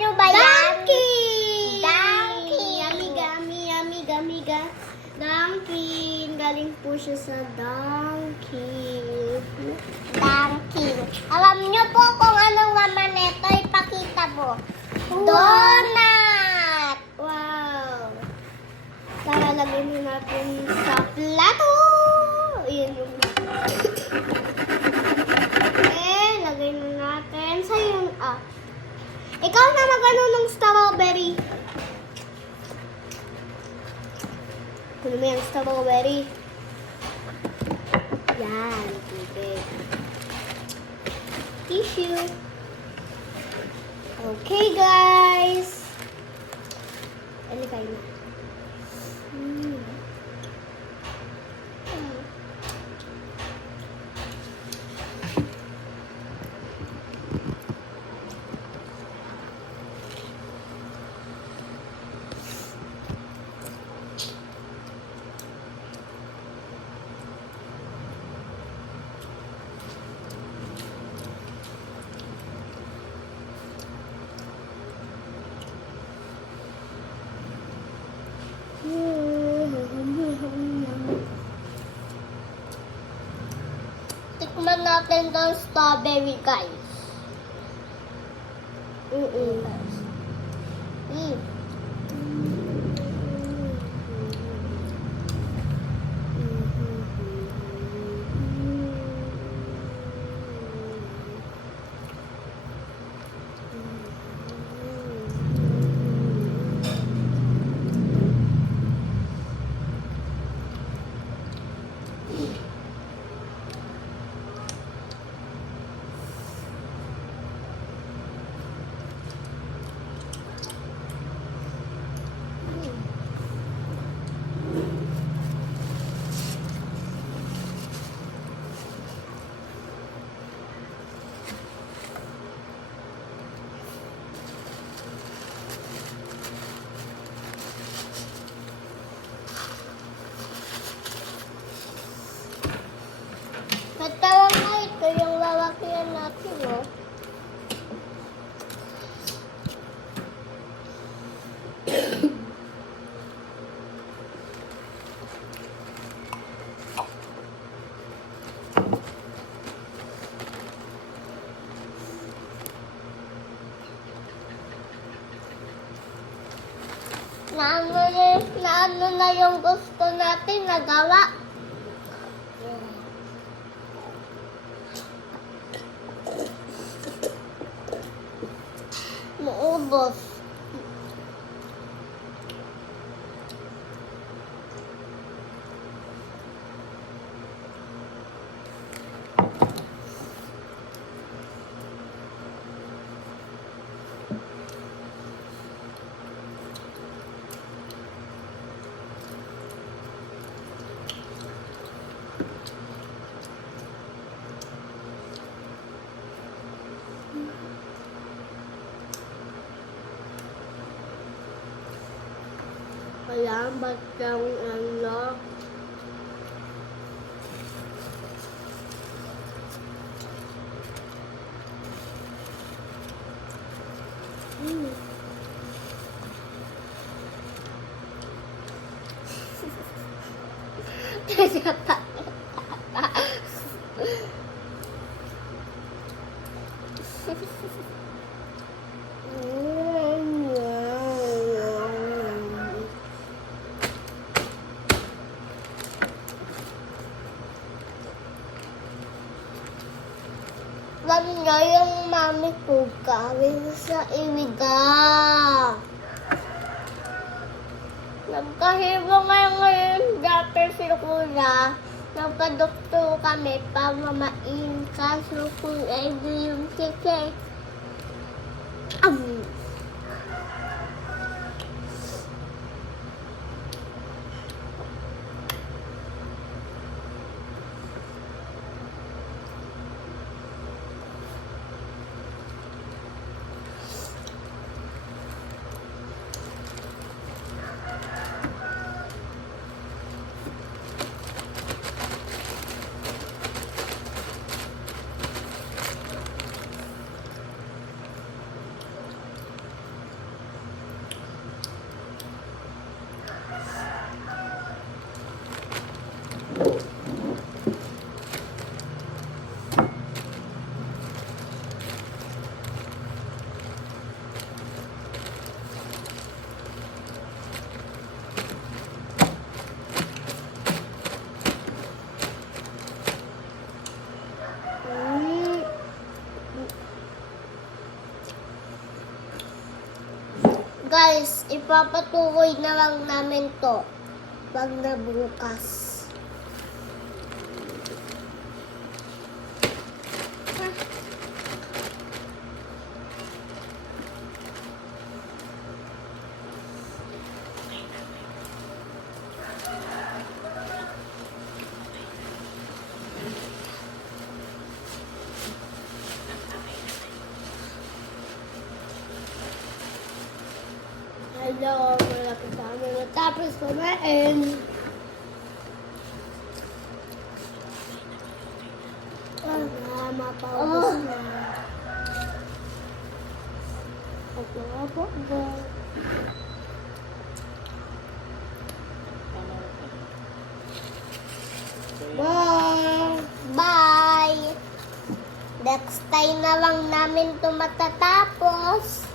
nyo ba yan? Dunkin! Dunkin! Amiga. Dunkin. Galing po siya sa Dunkin. Dunkin. Alam nyo po kung anong laman nito, ipakita mo. Wow. Donut! Wow. Tara, lagyan mo natin sa plato. Ayan yung... lagay na natin sa yung... Ikaw na mag-ano ng strawberry. Kunin mo yung strawberry. Yan. Tubig. Tissue. Okay, guys. Alikay na. Tikman natin tong strawberry, guys. Natawa nga ito yung lalakihan natin, oh. Naano na yung gusto natin nagawa. Maubos. Salamat kang ano. Alam nyo, yung mami ko galing sa Iriga. Nagkahibo ngayon dati si Kuya. Nagpa-doktor kami para mainkaso kung ano yung sakit. Guys, ipapatuloy na lang namin to. Wag na bukas. Hello, malapit na kami matapos kumain. Mapaubos na. Opo, opo, opo. Bye! Next time na lang namin ito matatapos.